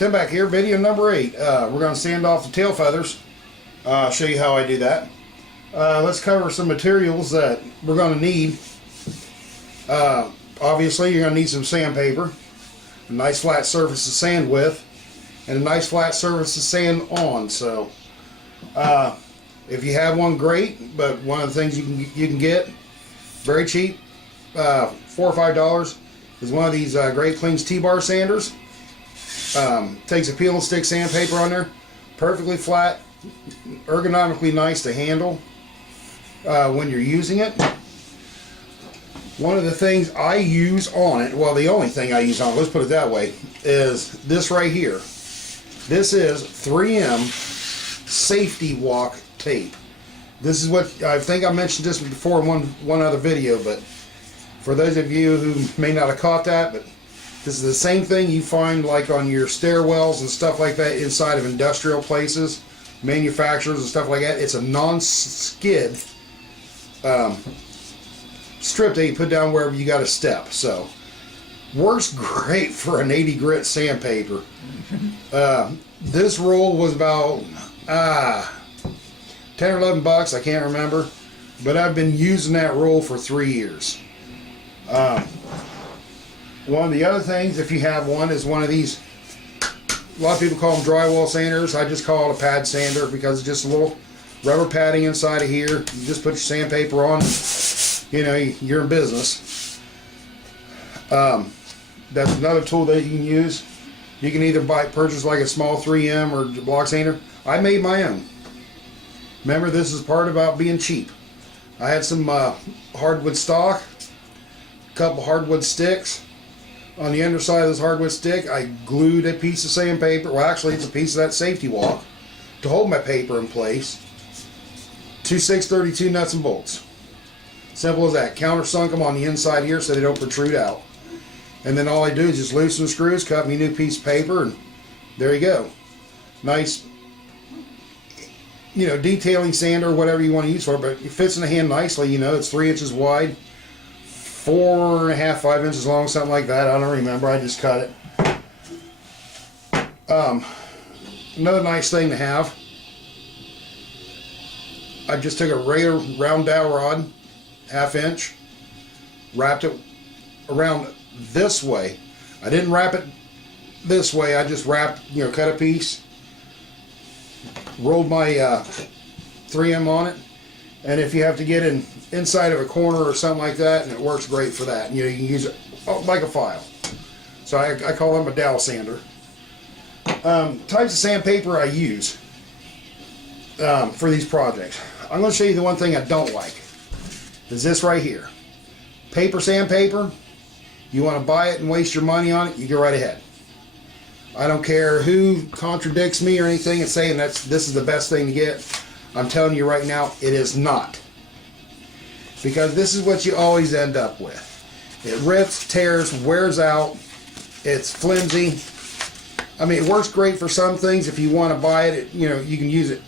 Tim back here, video number 8. We're going to sand off the tail feathers. I'll show you how I do that. Let's cover some materials that we're going to need. Obviously, you're going to need some sandpaper, a nice flat surface to sand with, and a nice flat surface to sand on. So, if you have one, great. But one of the things you can get very cheap, $4 or $5, is one of these Great Cleans T-bar sanders. Takes a peel and stick sandpaper on there, perfectly flat, ergonomically nice to handle when you're using it. One of the things I use on it, well, the only thing I use on it, let's put it that way, is this right here. This is 3M Safety Walk tape. This is what, I think I mentioned this before in one other video, but for those of you who may not have caught that, but this is the same thing you find like on your stairwells and stuff like that inside of industrial places, manufacturers and stuff like that. It's a non-skid strip that you put down wherever you got a step. So works great for an 80 grit sandpaper. This roll was about 10 or 11 bucks, I can't remember, but I've been using that roll for 3 years. One of the other things, if you have one, is one of these, a lot of people call them drywall sanders. I just call it a pad sander because it's just a little rubber padding inside of here. You just put your sandpaper on, you know, you're in business. That's another tool that you can use. You can either purchase like a small 3M or block sander. I made my own. Remember, this is part about being cheap. I had some hardwood stock, a couple hardwood sticks. On the underside of this hardwood stick, I glued a piece of sandpaper. Well, actually, it's a piece of that safety walk to hold my paper in place. 2 632 nuts and bolts. Simple as that. Countersunk them on the inside here so they don't protrude out. And then all I do is just loosen the screws, cut me a new piece of paper, and there you go. Nice, you know, detailing sander, whatever you want to use for it, but it fits in the hand nicely. You know, it's 3 inches wide, 4.5, 5 inches long, something like that. I don't remember. I just cut it. Another nice thing to have. I just took a regular round dowel rod, 1/2 inch, wrapped it around this way. I didn't wrap it this way. I just wrapped, you know, cut a piece, rolled my 3M on it. And if you have to get inside of a corner or something like that, and it works great for that. You know, you can use it like a file. So I call them a dowel sander. Types of sandpaper I use for these projects. I'm going to show you the one thing I don't like. Is this right here. Paper sandpaper. You want to buy it and waste your money on it, you go right ahead. I don't care who contradicts me or anything and saying this is the best thing to get. I'm telling you right now, it is not. Because this is what you always end up with. It rips, tears, wears out. It's flimsy. I mean, it works great for some things. If you want to buy it, you know, you can use it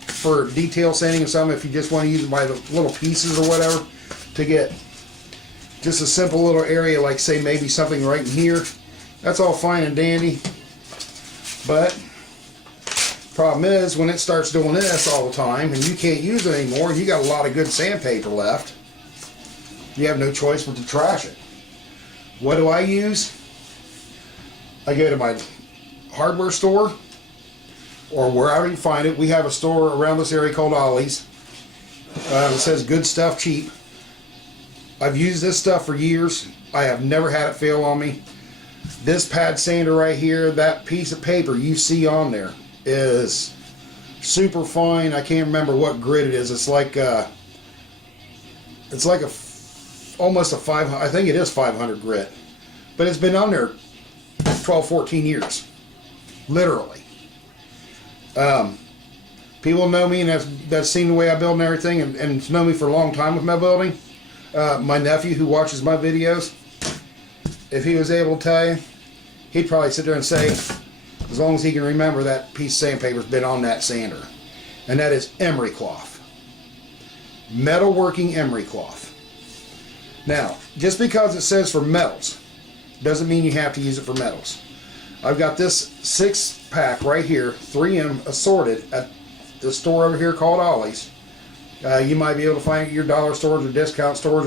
for detail sanding or something. If you just want to use it by the little pieces or whatever to get just a simple little area, like say maybe something right in here. That's all fine and dandy. But problem is, when it starts doing this all the time and you can't use it anymore, you got a lot of good sandpaper left, you have no choice but to trash it. What do I use? I go to my hardware store or wherever you find it. We have a store around this area called Ollie's. It says good stuff cheap. I've used this stuff for years. I have never had it fail on me. This pad sander right here, that piece of paper you see on there is super fine. I can't remember what grit it is. It's like almost a 500. I think it is 500 grit, but it's been on there 12, 14 years, literally. People know me and that's seen the way I build and everything, and know me for a long time with my building. My nephew who watches my videos, if he was able to tell you, he'd probably sit there and say, as long as he can remember, that piece of sandpaper's been on that sander. And that is emery cloth. Metalworking emery cloth. Now, just because it says for metals, doesn't mean you have to use it for metals. I've got this 6-pack right here, 3M assorted at the store over here called Ollie's. You might be able to find it at your dollar stores or discount stores,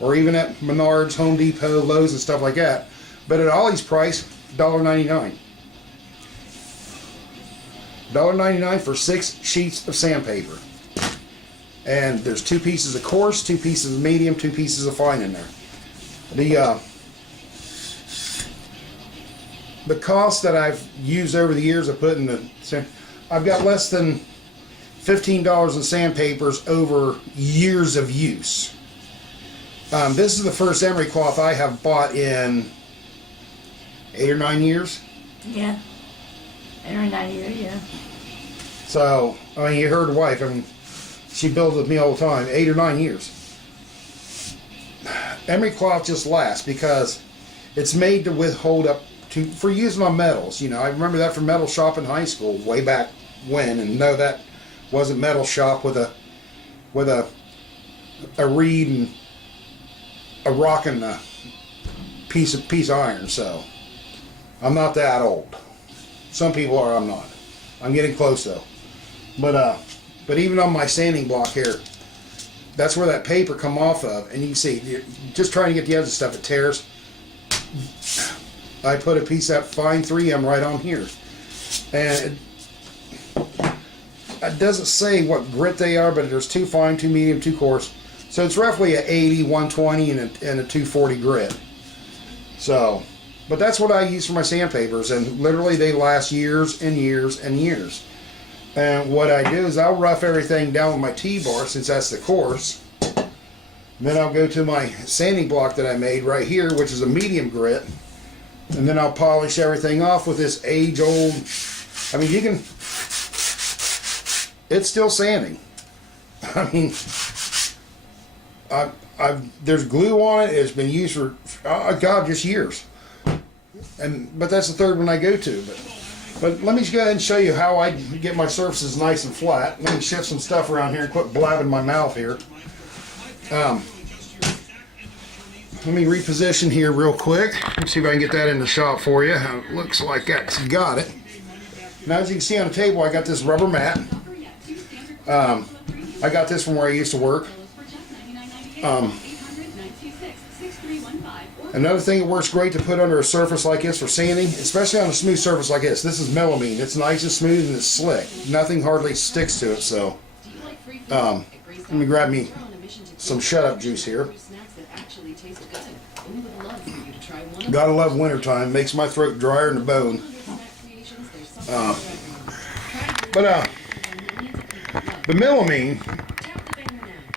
or even at Menards, Home Depot, Lowe's, and stuff like that. But at Ollie's price, $1.99. $1.99 for 6 sheets of sandpaper. And there's 2 pieces of coarse, 2 pieces of medium, 2 pieces of fine in there. The cost that I've used over the years of putting I've got less than $15 in sandpapers over years of use. This is the first emery cloth I have bought in 8 or 9 years. Yeah. 8 or 9 years, yeah. So, I mean, you heard the wife. I mean, she builds with me all the time. 8 or 9 years. Emery cloth just lasts because it's made to withhold up to, for using on metals. You know, I remember that from metal shop in high school way back when, and no, that wasn't metal shop with a reed and a rock and a piece of iron. So I'm not that old. Some people are. I'm not. I'm getting close though. But even on my sanding block here, that's where that paper come off of, and you can see, you're just trying to get the other stuff, it tears. I put a piece of that fine 3M right on here, and it doesn't say what grit they are, but there's 2 fine, 2 medium, 2 coarse, so it's roughly a 80, 120, and a 240 grit. So, but that's what I use for my sandpapers, and literally they last years and years and years. And what I do is I'll rough everything down with my T-bar, since that's the coarse. Then I'll go to my sanding block that I made right here, which is a medium grit. And then I'll polish everything off with this age-old, I mean, you can, it's still sanding. I mean, there's glue on it. It's been used for, God, just years. But that's the third one I go to. But let me just go ahead and show you how I get my surfaces nice and flat. Let me shift some stuff around here and quit blabbing my mouth here. Let me reposition here real quick. Let's see if I can get that in the shot for you. It looks like that's got it. Now, as you can see on the table, I got this rubber mat. I got this from where I used to work. Another thing that works great to put under a surface like this for sanding, especially on a smooth surface like this. This is melamine. It's nice and smooth and it's slick. Nothing hardly sticks to it. So, let me grab me some shut-up juice here. Gotta love wintertime. Makes my throat drier than a bone. The melamine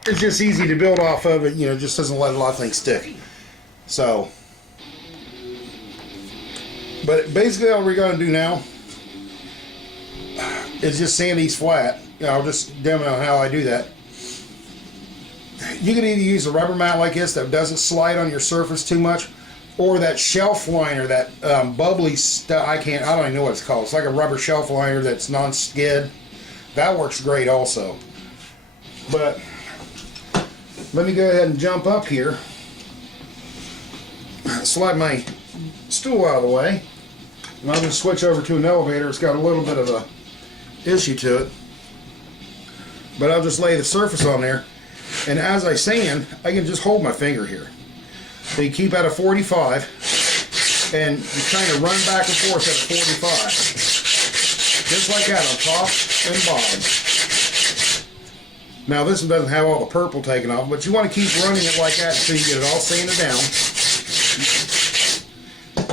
is just easy to build off of. It, you know, just doesn't let a lot of things stick. So, but basically all we're going to do now is just sand these flat. You know, I'll just demo how I do that. You can either use a rubber mat like this that doesn't slide on your surface too much, or that shelf liner, that bubbly stuff. I don't even know what it's called. It's like a rubber shelf liner that's non-skid. That works great also. But let me go ahead and jump up here. Slide my stool out of the way, and I'll just switch over to an elevator. It's got a little bit of a issue to it, but I'll just lay the surface on there, and as I sand, I can just hold my finger here. So you keep at a 45, and you kind of run back and forth at a 45, just like that on top and bottom. Now this one doesn't have all the purple taken off, but you want to keep running it like that until you get it all sanded down.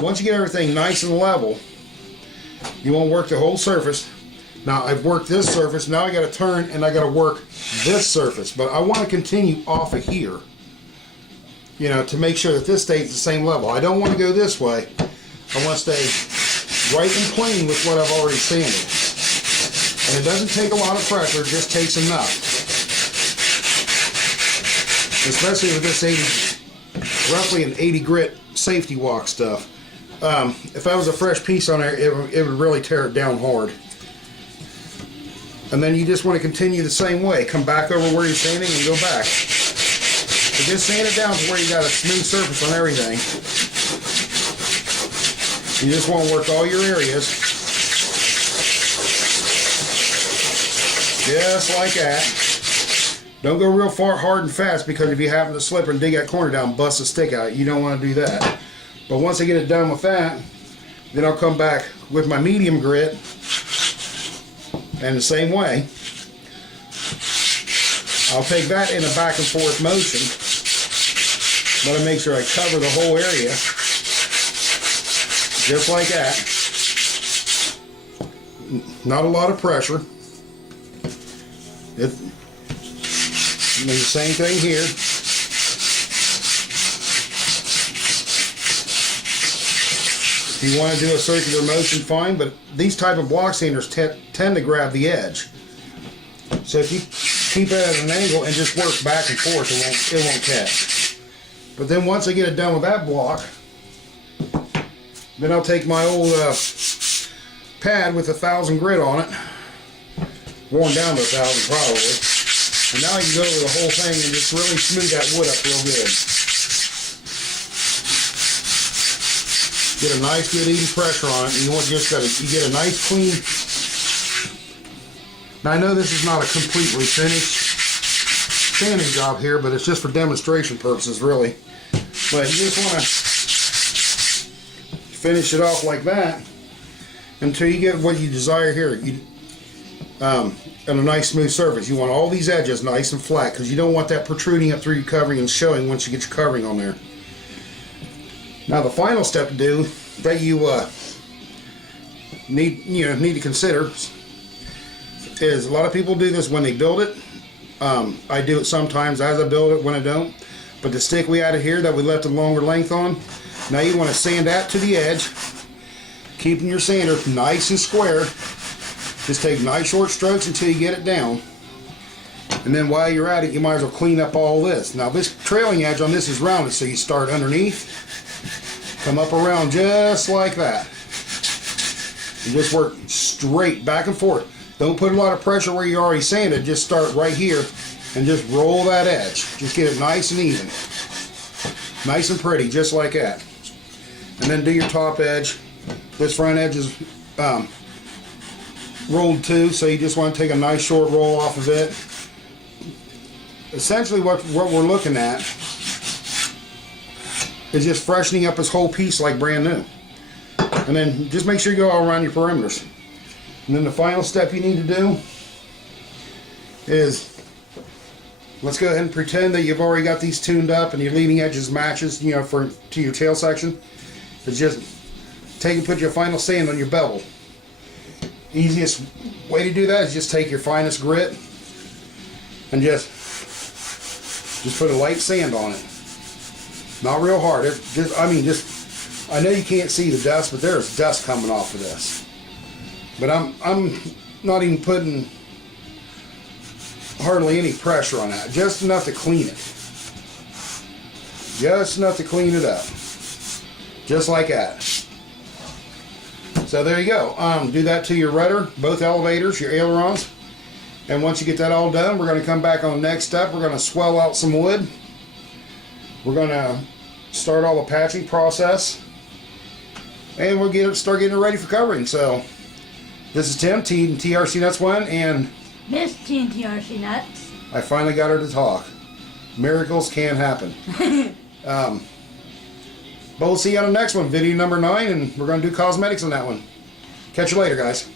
Once you get everything nice and level, you want to work the whole surface. Now I've worked this surface, now I got to turn and I got to work this surface, but I want to continue off of here, you know, to make sure that this stays the same level. I don't want to go this way. I want to stay right in plane with what I've already sanded. And it doesn't take a lot of pressure, it just takes enough. Especially with this roughly an 80 grit safety walk stuff. If that was a fresh piece on there, it would really tear it down hard. And then you just want to continue the same way. Come back over where you're sanding and go back. But just sand it down to where you got a smooth surface on everything. You just want to work all your areas. Just like that. Don't go real far, hard and fast, because if you happen to slip and dig that corner down, bust a stick out. You don't want to do that. But once I get it done with that, then I'll come back with my medium grit, and the same way, I'll take that in a back and forth motion, but I make sure I cover the whole area, just like that. Not a lot of pressure. And the same thing here. If you want to do a circular motion, fine, but these type of block sanders tend to grab the edge. So if you keep it at an angle and just work back and forth, it won't catch. But then once I get it done with that block, then I'll take my old pad with 1,000 grit on it, worn down to 1,000 probably, and now you can go over the whole thing and just really smooth that wood up real good. Get a nice good even pressure on it, and you get a nice clean. Now I know this is not a completely finished sanding job here, but it's just for demonstration purposes really. But you just want to finish it off like that until you get what you desire here. And a nice smooth surface. You want all these edges nice and flat, because you don't want that protruding up through your covering and showing once you get your covering on there. Now the final step to do that you need to consider is, a lot of people do this when they build it. I do it sometimes as I build it, when I don't. But the stick we added here that we left a longer length on, now you want to sand that to the edge, keeping your sander nice and square. Just take nice short strokes until you get it down. And then while you're at it, you might as well clean up all this. Now this trailing edge on this is rounded, so you start underneath, come up around just like that. You just work straight back and forth. Don't put a lot of pressure where you already sanded. Just start right here and just roll that edge. Just get it nice and even. Nice and pretty, just like that. And then do your top edge. This front edge is rolled too, so you just want to take a nice short roll off of it. Essentially what we're looking at is just freshening up this whole piece like brand new. And then just make sure you go all around your perimeters. And then the final step you need to do is, let's go ahead and pretend that you've already got these tuned up and your leading edges matches, to your tail section. It's just take and put your final sand on your bevel. Easiest way to do that is just take your finest grit and just put a light sand on it. Not real hard. I know you can't see the dust, but there's dust coming off of this. But I'm not even putting hardly any pressure on that. Just enough to clean it. Just enough to clean it up. Just like that. So there you go. Do that to your rudder, both elevators, your ailerons. And once you get that all done, we're going to come back on the next step. We're going to swell out some wood. We're going to start all the patching process. And we'll start getting it ready for covering. So this is Tim, TRC Nuts 1, and Miss TRC Nuts. I finally got her to talk. Miracles can happen. But we'll see you on the next one, video number 9, and we're going to do cosmetics on that one. Catch you later, guys.